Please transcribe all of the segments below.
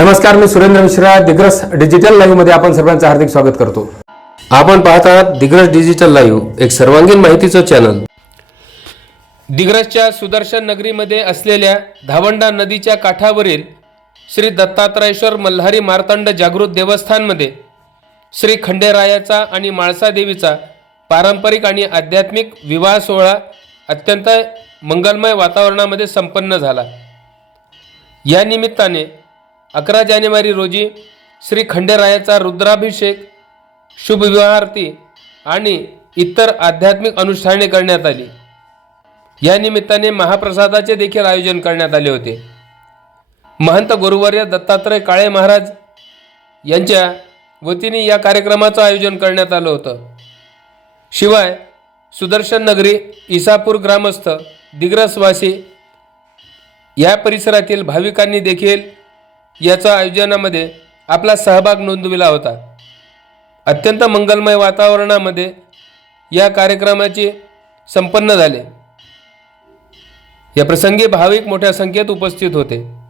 नमस्कार मी सुरेंद्र मिश्रा दिग्रस डिजिटल लाईव्हमध्ये आपण सर्वांचं हार्दिक स्वागत करतो. आपण पाहत आहात दिग्रस डिजिटल लाईव्ह एक सर्वांगीण माहितीचं चॅनल दिग्रसच्या सुदर्शन नगरीमध्ये असलेल्या धावंडा नदीच्या काठावरील श्री दत्तात्रयेश्वर मल्हारी मार्तंड जागृत देवस्थानमध्ये श्री खंडेरायाचा आणि माळसा देवीचा पारंपरिक आणि आध्यात्मिक विवाह सोहळा अत्यंत मंगलमय वातावरणामध्ये संपन्न झाला. या निमित्ताने अकरा जानेवारी रोजी श्री खंडेरायाचा रुद्राभिषेक शुभविवाह आणि इतर आध्यात्मिक अनुष्ठाने करण्यात आली. या निमित्ताने महाप्रसादाचे देखील आयोजन करण्यात आले होते. महंत गुरुवर्य दत्तात्रय काळे महाराज यांच्या वतीने या कार्यक्रमाचं आयोजन करण्यात आलं होतं. शिवाय सुदर्शन नगरी इसापूर ग्रामस्थ दिग्रसवासी या परिसरातील भाविकांनी देखील याच्या आयोजनामध्ये आपला सहभाग नोंदविला होता. अत्यंत मंगलमय वातावरणामध्ये या कार्यक्रमाचे संपन्न झाले. या प्रसंगी भाविक मोठ्या संख्येत उपस्थित होते.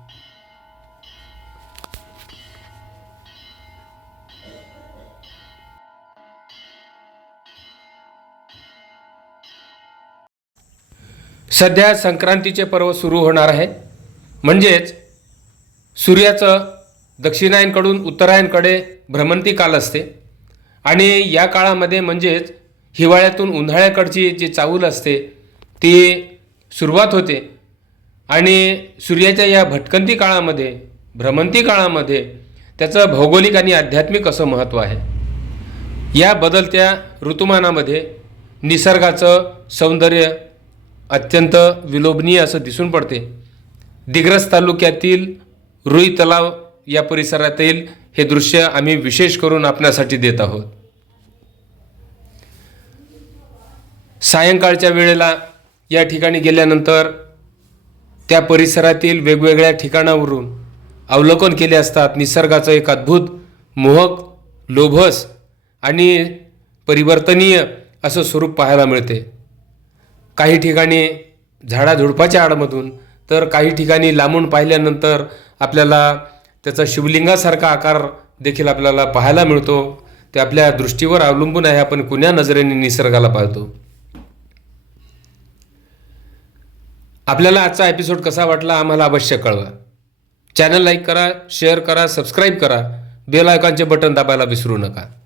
सध्या संक्रांतीचे पर्व सुरू होणार आहे. म्हणजेच सूर्याचं दक्षिणायनकडून उत्तरायणकडे भ्रमंती काल असते. आणि या काळामध्ये म्हणजेच हिवाळ्यातून उन्हाळ्याकडची जी चाहूल असते ती सुरुवात होते. आणि सूर्याच्या या भटकंती काळामध्ये भ्रमंती काळामध्ये त्याचं भौगोलिक आणि आध्यात्मिक असं महत्त्व आहे. या बदलत्या ऋतुमानामध्ये निसर्गाचं सौंदर्य अत्यंत विलोभनीय असं दिसून पडते. दिग्रस तालुक्यातील रुई तलाव या परिसरातील हे दृश्य आम्ही विशेष करून आपल्यासाठी देत आहोत. सायंकाळच्या वेळेला या ठिकाणी गेल्यानंतर त्या परिसरातील वेगवेगळ्या ठिकाणावरून अवलोकन केले असतात. निसर्गाचं एक अद्भुत मोहक लोभस आणि परिवर्तनीय असं स्वरूप पाहायला मिळते. काही ठिकाणी झाडाझुडपाच्या आडमधून तर काही ठिकाणी लांबून पाहिल्यानंतर आपल्याला त्याचा शिवलिंगासारखा आकार देखील आपल्याला पाहायला मिळतो. ते आपल्या दृष्टीवर अवलंबून आहे. आपण कुण्या नजरेने निसर्गाला पाहतो? आपल्याला आजचा एपिसोड कसा वाटला आम्हाला अवश्य कळवा. चॅनल लाईक करा शेअर करा सबस्क्राईब करा. बेल आयकॉनचे बटन दाबायला विसरू नका.